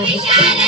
Michelle. Okay. Okay.